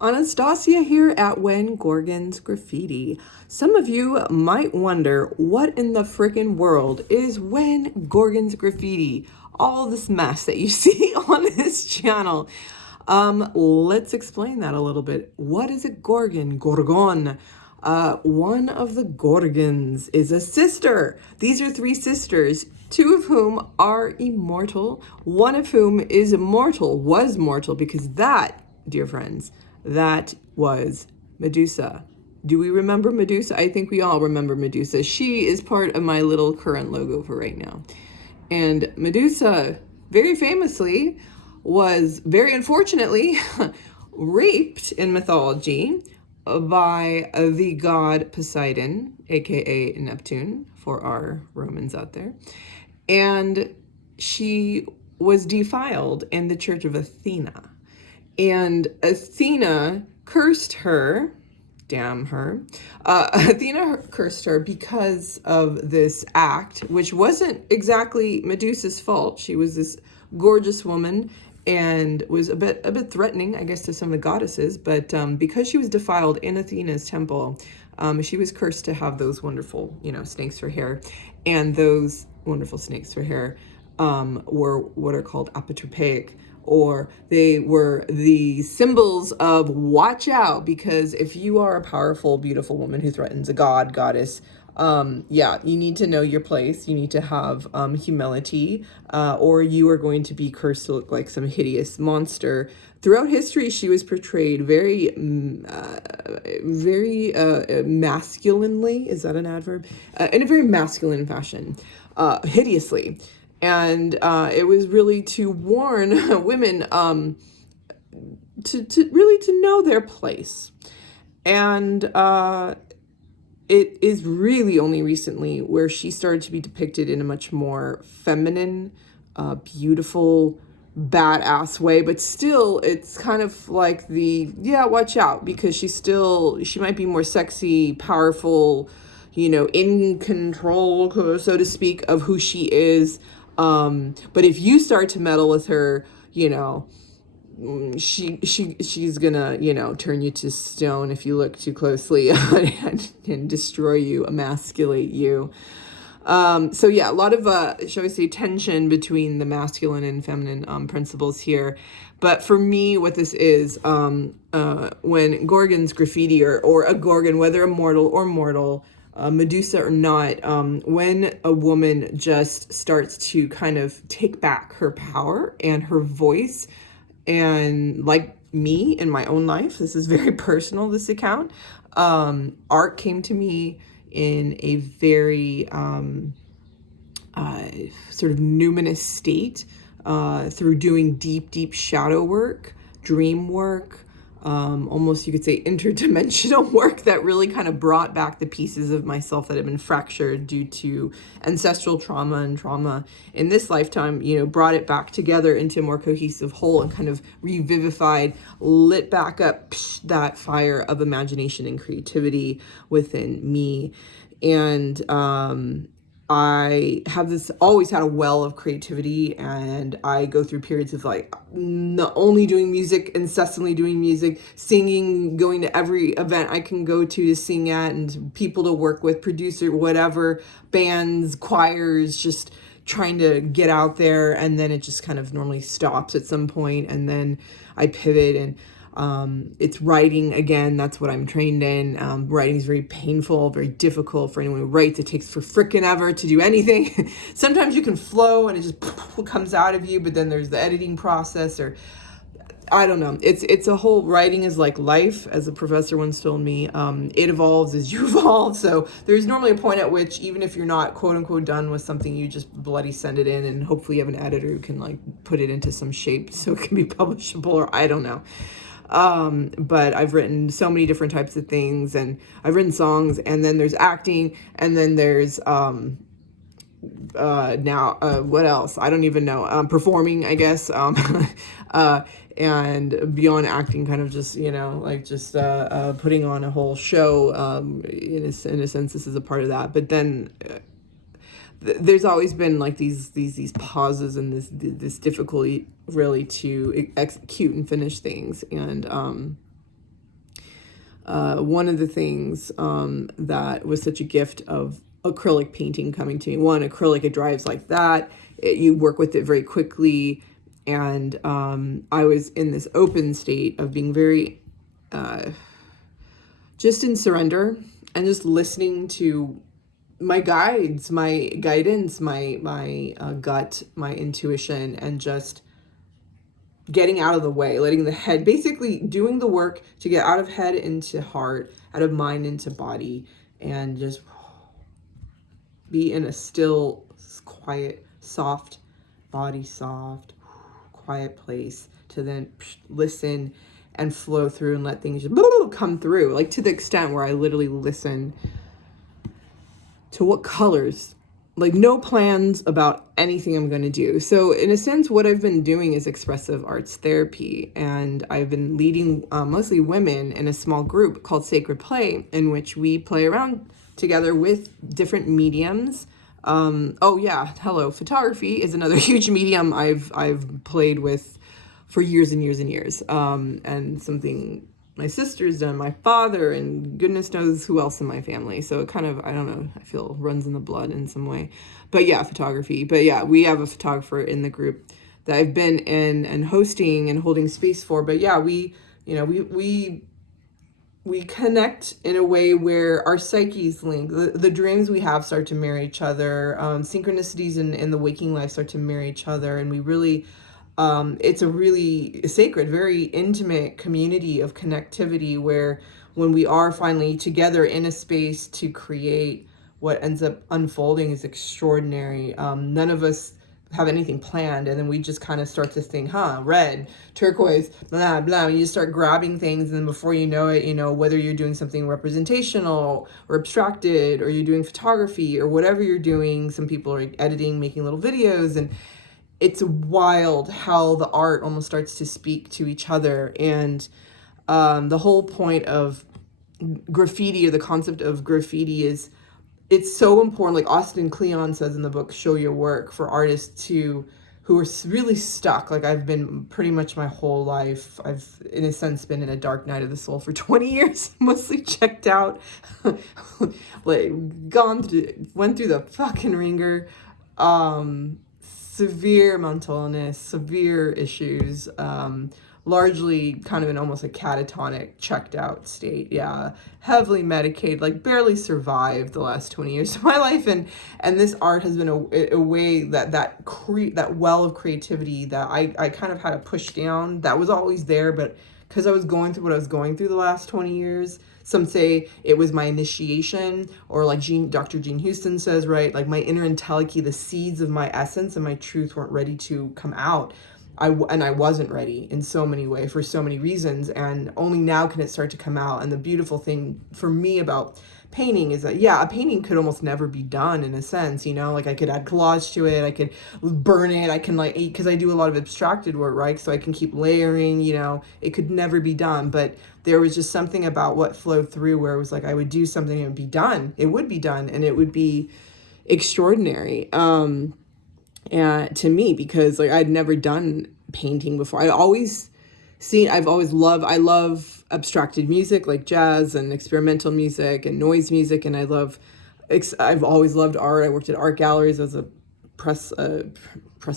Anastasia here at Gorgons Graffiti. Some of you might wonder what in the frickin' world is Gorgons Graffiti? All this mess that you see on this channel. Let's explain that a little bit. What is a Gorgon? Gorgon. One of the Gorgons is a sister. These are three sisters, two of whom are immortal, one of whom is immortal, was mortal, because that, dear friends, that was Medusa. Do we remember Medusa? I think we all remember Medusa. She is part of my little current logo for right now. And Medusa, very famously, was very unfortunately raped in mythology by the god Poseidon, aka Neptune, for our Romans out there. And she was defiled in the church of Athena. And Athena cursed her, damn her. Athena cursed her because of this act, which wasn't exactly Medusa's fault. She was this gorgeous woman and was a bit threatening, I guess, to some of the goddesses. But because she was defiled in Athena's temple, she was cursed to have those wonderful, snakes for hair. And those wonderful snakes for hair were what are called apotropaic, or they were the symbols of watch out, because if you are a powerful, beautiful woman who threatens a god, goddess, you need to know your place. You need to have humility, or you are going to be cursed to look like some hideous monster. Throughout history, she was portrayed very masculinely. Is that an adverb? In a very masculine fashion, hideously. And it was really to warn women to know their place. And it is really only recently where she started to be depicted in a much more feminine, beautiful, badass way. But still, it's kind of like watch out, because she might be more sexy, powerful, in control, so to speak, of who she is. But if you start to meddle with her, she's gonna, turn you to stone if you look too closely and destroy you, emasculate you. A lot of, shall we say, tension between the masculine and feminine principles here. But for me, what this is, when Gorgons Graffiti or a Gorgon, whether immortal or mortal, Medusa or not, when a woman just starts to kind of take back her power and her voice, and like me in my own life, this is very personal, this account, art came to me in a very sort of numinous state, through doing deep shadow work, dream work, almost you could say interdimensional work that really kind of brought back the pieces of myself that had been fractured due to ancestral trauma and trauma in this lifetime, brought it back together into a more cohesive whole and kind of revivified, lit back up that fire of imagination and creativity within me. And I have always had a well of creativity, and I go through periods of not only doing music, incessantly doing music, singing, going to every event I can go to sing at, and people to work with, producer, whatever, bands, choirs, just trying to get out there. And then it just kind of normally stops at some point, and then I pivot, and it's writing again. That's what I'm trained in. Writing is very painful, very difficult for anyone who writes. It takes for frickin' ever to do anything. Sometimes you can flow and it just comes out of you, but then there's the editing process, or I don't know. It's a whole, writing is like life, as a professor once told me. It evolves as you evolve. So there's normally a point at which, even if you're not quote unquote done with something, you just bloody send it in, and hopefully you have an editor who can put it into some shape so it can be publishable, or I don't know. But I've written so many different types of things, and I've written songs, and then there's acting, and then there's what else? I don't even know. Performing, I guess. And beyond acting, kind of just putting on a whole show. In a sense, this is a part of that. But then there's always been these pauses and this difficulty really to execute and finish things. And one of the things that was such a gift of acrylic painting coming to me. One, acrylic, it dries like that. You work with it very quickly. And I was in this open state of being very just in surrender and just listening to my guides, my guidance, my gut, my intuition, and just getting out of the way, letting the head, basically doing the work to get out of head into heart, out of mind into body, and just be in a still, quiet, soft body, soft, quiet place to then listen and flow through and let things just come through, like to the extent where I literally listen to what colors, like no plans about anything I'm going to do. So in a sense, what I've been doing is expressive arts therapy, and I've been leading mostly women in a small group called Sacred Play, in which we play around together with different mediums. Oh yeah, hello, photography is another huge medium I've played with for years and years and years, and something my sister's done, my father, and goodness knows who else in my family. So it kind of, I don't know, I feel runs in the blood in some way. But yeah, photography. But yeah, we have a photographer in the group that I've been in and hosting and holding space for. But yeah, we connect in a way where our psyches link. The dreams we have start to marry each other. Synchronicities in the waking life start to marry each other. And we really... it's a really sacred, very intimate community of connectivity where when we are finally together in a space to create what ends up unfolding is extraordinary. None of us have anything planned, and then we just kind of start to think, red, turquoise, blah, blah. And you just start grabbing things, and then before you know it, whether you're doing something representational or abstracted, or you're doing photography or whatever you're doing, some people are editing, making little videos, and it's wild how the art almost starts to speak to each other. And the whole point of graffiti, or the concept of graffiti, is it's so important. Like Austin Kleon says in the book, Show Your Work, for artists who are really stuck. Like I've been pretty much my whole life, I've in a sense been in a dark night of the soul for 20 years, mostly checked out, like went through the fucking ringer. Severe mental illness, severe issues, largely kind of in almost a catatonic, checked out state. Yeah, heavily medicated, like barely survived the last 20 years of my life. And this art has been a way that well of creativity that I kind of had to push down. That was always there, but because I was going through what I was going through the last 20 years, some say it was my initiation, or like Dr. Jean Houston says, right? Like my inner entelechy, the seeds of my essence and my truth weren't ready to come out. I wasn't ready in so many ways for so many reasons. And only now can it start to come out. And the beautiful thing for me about painting is that, yeah, a painting could almost never be done in a sense, like I could add collage to it. I could burn it. I can because I do a lot of abstracted work, right? So I can keep layering, it could never be done. But there was just something about what flowed through where it was like, I would do something and it would be done. It would be done, and it would be extraordinary. And to me, because like I'd never done painting before. I love abstracted music like jazz and experimental music and noise music, and I've always loved art. I worked at art galleries as a press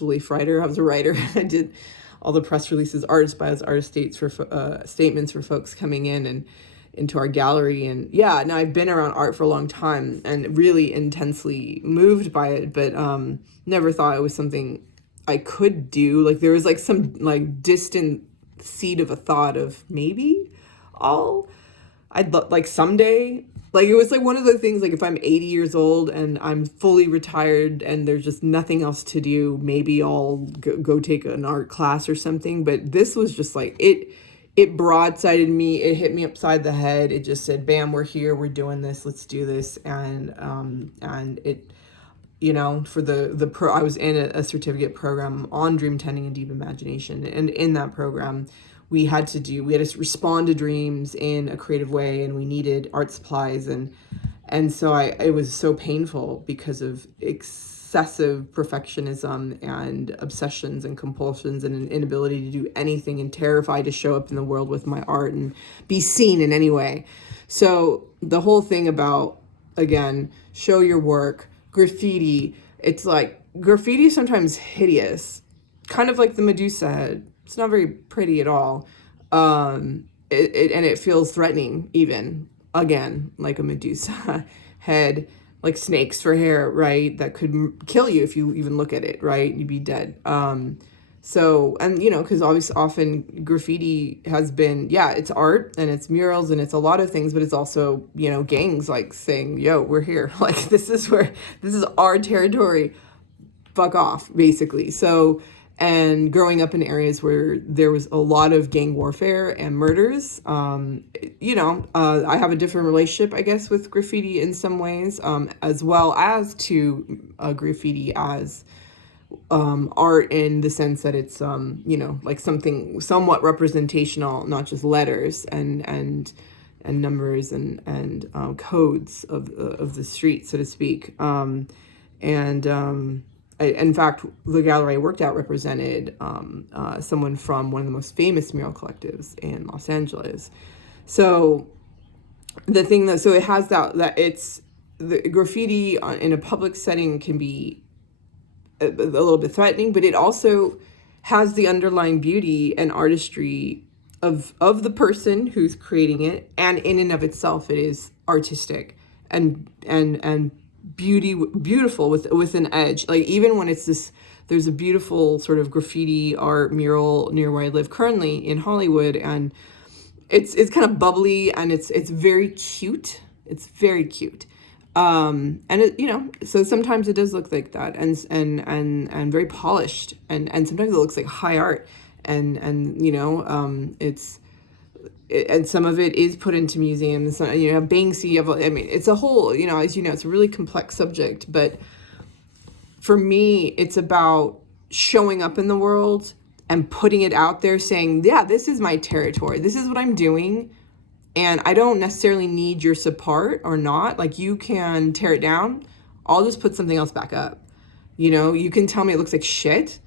relief writer. I was a writer. I did all the press releases, artist bios, artist statements for folks coming in and into our gallery. And yeah, now I've been around art for a long time and really intensely moved by it, but never thought it was something I could do. Like there was like some like distant seed of a thought of maybe like someday. Like it was like one of the things, like if I'm 80 years old and I'm fully retired and there's just nothing else to do, maybe I'll go take an art class or something. But this was just like, it broadsided me. It hit me upside the head. It just said, bam, we're here. We're doing this. Let's do this. And it, I was in a certificate program on dream tending and deep imagination. And in that program, we had to respond to dreams in a creative way, and we needed art supplies. And so it was so painful because of excessive perfectionism and obsessions and compulsions and an inability to do anything, and terrified to show up in the world with my art and be seen in any way. So the whole thing about, again, show your work, graffiti, it's like, graffiti is sometimes hideous, kind of like the Medusa head. It's not very pretty at all. And it feels threatening, even, again, like a Medusa head, like snakes for hair, right? That could kill you if you even look at it, right? You'd be dead. So, and because obviously often graffiti has been, yeah, it's art and it's murals and it's a lot of things, but it's also, gangs like saying, yo, we're here. Like, this is our territory. Fuck off, basically. So, and growing up in areas where there was a lot of gang warfare and murders, I have a different relationship, I guess, with graffiti in some ways, as well as to graffiti as art, in the sense that it's like something somewhat representational, not just letters and numbers and codes of the street, so to speak. In fact, the gallery I worked at represented someone from one of the most famous mural collectives in Los Angeles. So the thing so it has that it's the graffiti in a public setting can be a little bit threatening, but it also has the underlying beauty and artistry of the person who's creating it, and in and of itself it is artistic and beautiful with an edge. Like, even when there's a beautiful sort of graffiti art mural near where I live currently in Hollywood, and it's kind of bubbly and it's very cute. It's very cute. And it, so sometimes it does look like that, and very polished, and sometimes it looks like high art, and and some of it is put into museums. Banksy, it's a whole, as it's a really complex subject, but for me, it's about showing up in the world and putting it out there, saying, yeah, this is my territory. This is what I'm doing. And I don't necessarily need your support or not. Like, you can tear it down. I'll just put something else back up. You can tell me it looks like shit.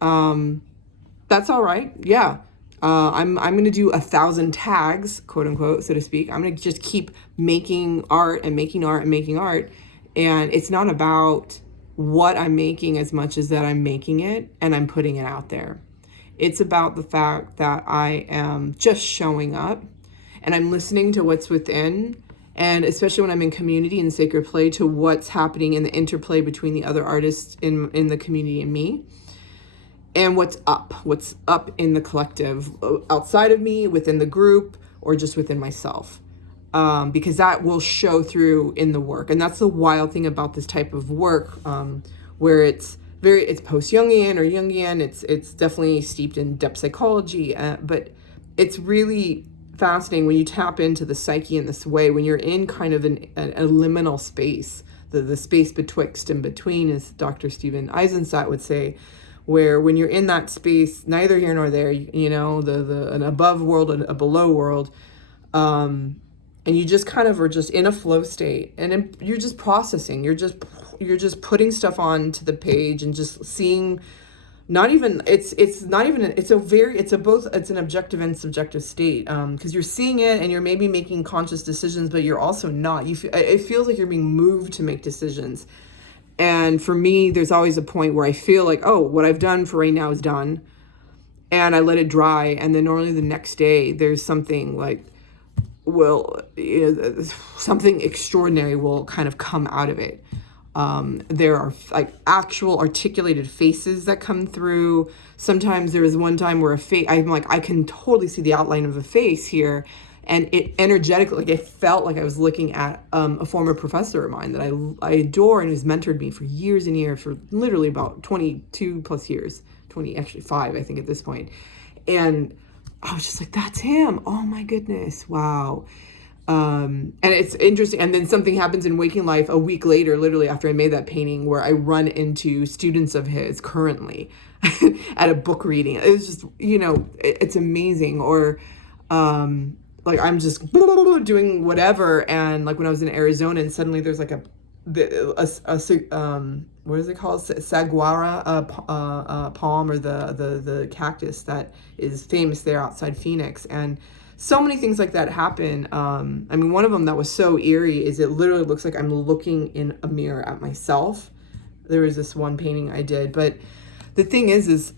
That's all right. Yeah. I'm going to do 1,000 tags, quote unquote, so to speak. I'm going to just keep making art and making art and making art. And it's not about what I'm making as much as that I'm making it and I'm putting it out there. It's about the fact that I am just showing up and I'm listening to what's within, and especially when I'm in community and sacred play, to what's happening in the interplay between the other artists in the community and me. And what's up in the collective, outside of me, within the group, or just within myself. Because that will show through in the work. And that's the wild thing about this type of work, where it's post-Jungian or Jungian. It's definitely steeped in depth psychology, but it's really fascinating when you tap into the psyche in this way, when you're in kind of a liminal space, the space betwixt and between, as Dr. Stephen Eisenstadt would say, where when you're in that space, neither here nor there, an above world and a below world, and you just kind of are just in a flow state, and you're just processing, you're just putting stuff onto the page and just seeing. It's an objective and subjective state, because you're seeing it and you're maybe making conscious decisions, but you're also not. It feels like you're being moved to make decisions. And for me, there's always a point where I feel like, oh, what I've done for right now is done, and I let it dry. And then normally the next day, there's something like, something extraordinary will kind of come out of it. There are like actual articulated faces that come through. Sometimes there was one time where I'm like, I can totally see the outline of a face here. And it energetically, like, it felt like I was looking at a former professor of mine that I adore and who's mentored me for years and years, for literally about 22 plus years, 5, I think, at this point. And I was just like, that's him. Oh my goodness. Wow. And it's interesting. And then something happens in waking life a week later, literally after I made that painting, where I run into students of his currently at a book reading. It's just, it's amazing. Or, like, I'm just doing whatever, and like when I was in Arizona, and suddenly there's like what is it called? Saguara palm, or the cactus that is famous there outside Phoenix. And so many things like that happen. I mean, one of them that was so eerie is it literally looks like I'm looking in a mirror at myself. There was this one painting I did, but the thing is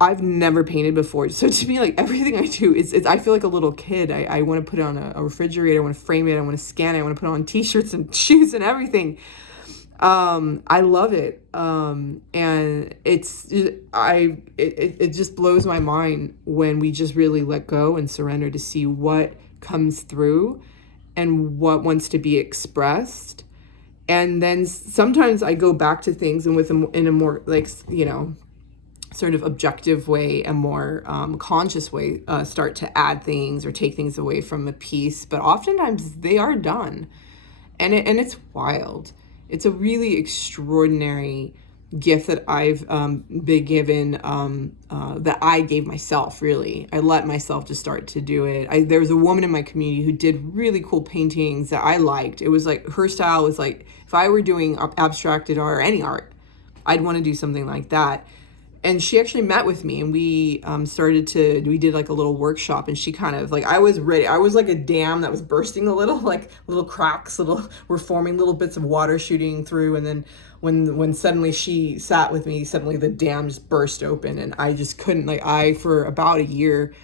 I've never painted before. So to me, like, everything I do is I feel like a little kid. I want to put it on a refrigerator. I want to frame it. I want to scan it. I want to put it on t-shirts and shoes and everything. I love it. And it just blows my mind when we just really let go and surrender to see what comes through and what wants to be expressed. And then sometimes I go back to things and in a more, like, sort of objective way, a more conscious way, start to add things or take things away from a piece. But oftentimes they are done. And it's wild. It's a really extraordinary gift that I've been given, that I gave myself, really. I let myself just start to do it. There was a woman in my community who did really cool paintings that I liked. It was like, her style was like, if I were doing abstracted art or any art, I'd want to do something like that. And she actually met with me, and we we did like a little workshop, and she kind of, like, I was ready. I was like a dam that was bursting a little, like little cracks, were forming, little bits of water shooting through. And then when suddenly she sat with me, suddenly the dam just burst open, and I just couldn't, for about a year,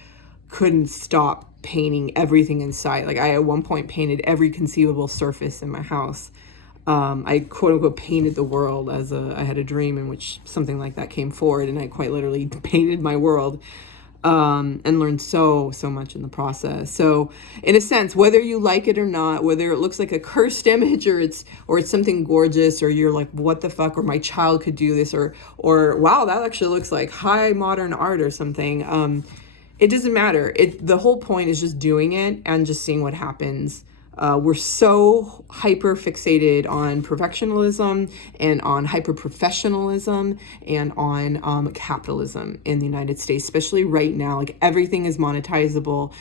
couldn't stop painting everything in sight. Like, I at one point painted every conceivable surface in my house. I quote unquote painted the world I had a dream in which something like that came forward, and I quite literally painted my world, and learned so much in the process. So in a sense, whether you like it or not, whether it looks like a cursed image or it's something gorgeous, or you're like, what the fuck, or my child could do this, or wow, that actually looks like high modern art or something. It doesn't matter. The whole point is just doing it and just seeing what happens. We're so hyper fixated on perfectionism and on hyper professionalism and on capitalism in the United States, especially right now. Like, everything is monetizable,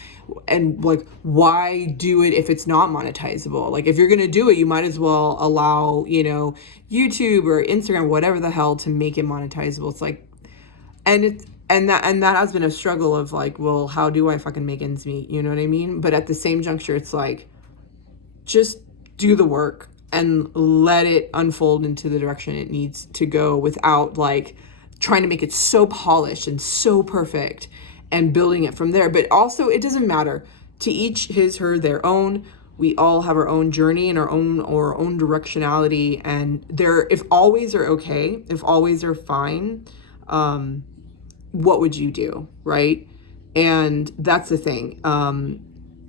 and like, why do it if it's not monetizable? Like, if you're gonna do it, you might as well allow, YouTube or Instagram, whatever the hell, to make it monetizable. It's like, and that has been a struggle of like, well, how do I fucking make ends meet? You know what I mean? But at the same juncture, it's like, just do the work and let it unfold into the direction it needs to go, without like trying to make it so polished and so perfect and building it from there. But also, it doesn't matter. To each his, her, their own. We all have our own journey and our own directionality. And if always are okay, if always are fine, what would you do, right? And that's the thing.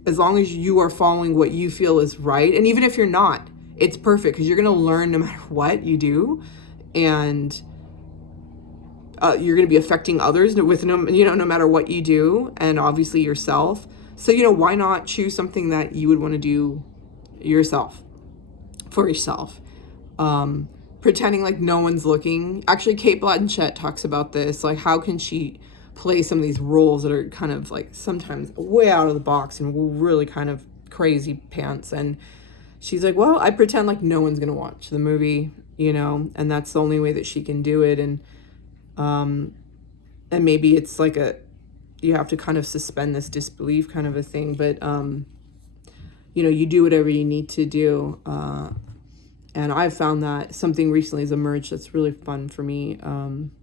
As long as you are following what you feel is right, and even if you're not, it's perfect, because you're going to learn no matter what you do, and you're going to be affecting others with no matter what you do, and obviously yourself. So, why not choose something that you would want to do yourself, for yourself? Pretending like no one's looking. Actually, Kate Blanchett talks about this, like, how can she play some of these roles that are kind of like sometimes way out of the box and really kind of crazy pants. And she's like, well, I pretend like no one's gonna watch the movie, and that's the only way that she can do it. And maybe it's like you have to kind of suspend this disbelief kind of a thing, but you do whatever you need to do. And I've found that something recently has emerged that's really fun for me,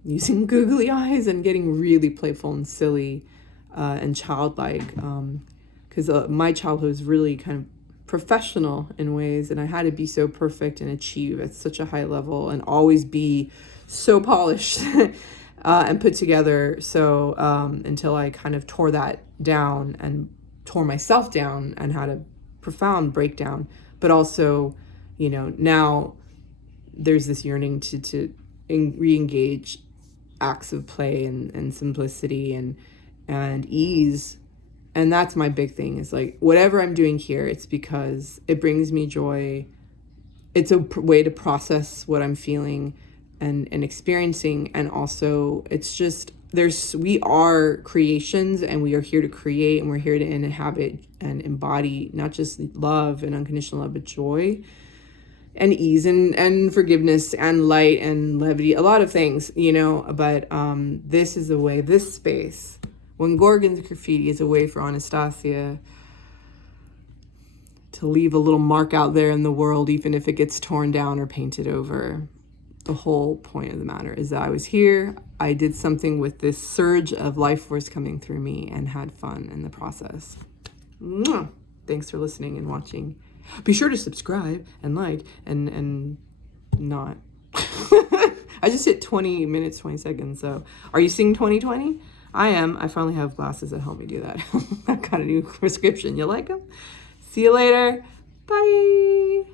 using googly eyes and getting really playful and silly and childlike, because my childhood was really kind of professional in ways, and I had to be so perfect and achieve at such a high level and always be so polished and put together. So until I kind of tore that down and tore myself down and had a profound breakdown, but also, now there's this yearning to re-engage acts of play and simplicity and ease. And that's my big thing, is like, whatever I'm doing here, it's because it brings me joy. It's a way to process what I'm feeling and experiencing. And also, it's just, we are creations, and we are here to create, and we're here to inhabit and embody not just love and unconditional love, but joy. and ease and forgiveness and light and levity, a lot of things, you know, but this is a way, this space, when Gorgons Graffiti is a way for Anastasia to leave a little mark out there in the world, even if it gets torn down or painted over. The whole point of the matter is that I was here, I did something with this surge of life force coming through me and had fun in the process. Mwah! Thanks for listening and watching. Be sure to subscribe and like and not. I just hit 20 minutes, 20 seconds. So are you seeing 2020? I am. I finally have glasses that help me do that. I got a new prescription. You like them? See you later. Bye.